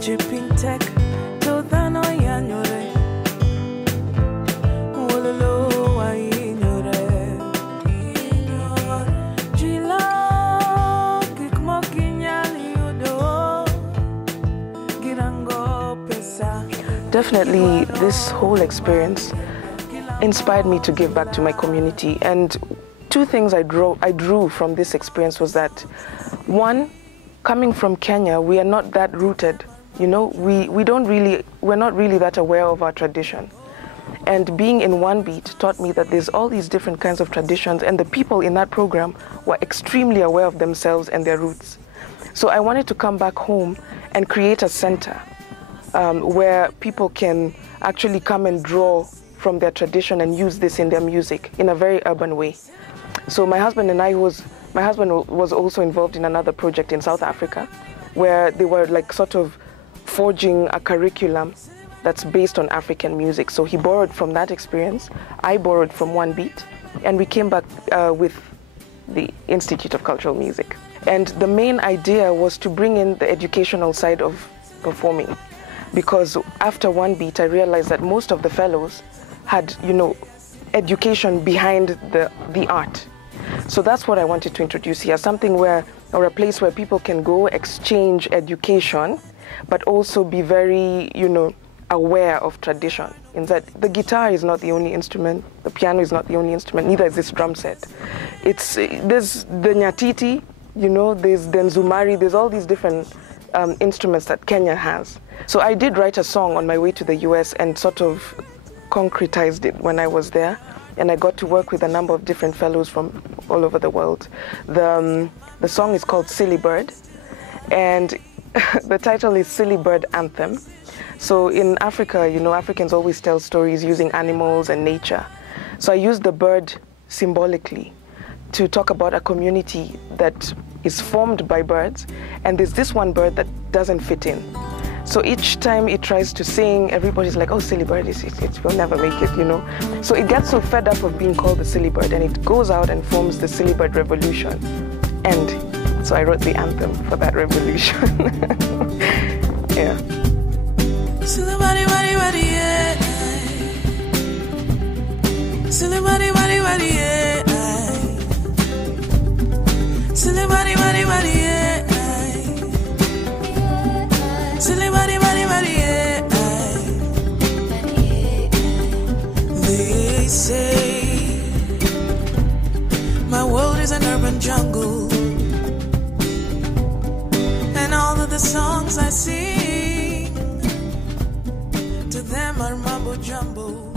Tech, to the no yanure. Wololo wa inyore. Jila kikmo kinyali udo. Girango pesa. Definitely, this whole experience inspired me to give back to my community. And two things I drew from this experience was that, one, coming from Kenya, we are not that rooted. You know, we're not really that aware of our tradition. And being in One Beat taught me that there's all these different kinds of traditions, and the people in that program were extremely aware of themselves and their roots. So I wanted to come back home and create a center where people can actually come and draw from their tradition and use this in their music in a very urban way. So my husband was also involved in another project in South Africa, where they were like sort of forging a curriculum that's based on African music. So he borrowed from that experience, I borrowed from One Beat, and we came back with the Institute of Cultural Music. And the main idea was to bring in the educational side of performing, because after One Beat, I realized that most of the fellows had, you know, education behind the art. So that's what I wanted to introduce here, something where, or a place where people can go exchange education, but also be very, you know, aware of tradition. In that the guitar is not the only instrument, the piano is not the only instrument, neither is this drum set. There's the nyatiti, you know, there's the nzumari, there's all these different instruments that Kenya has. So I did write a song on my way to the US and sort of concretized it when I was there. And I got to work with a number of different fellows from all over the world. The song is called Silly Bird, and the title is Silly Bird Anthem. So in Africa, you know, Africans always tell stories using animals and nature. So I used the bird symbolically to talk about a community that is formed by birds, and there's this one bird that doesn't fit in. So each time it tries to sing, everybody's like, oh, silly bird, it will never make it, you know. So it gets so fed up of being called the silly bird, and it goes out and forms the Silly Bird Revolution. And so I wrote the anthem for that revolution. Yeah. Silly body, body, body, yeah. Silly body, body, body, yeah. Silly body, body, body, yeah. Silly body, body, body, yeah. They say my world is an urban jungle, and all of the songs I sing to them are mumbo jumbo.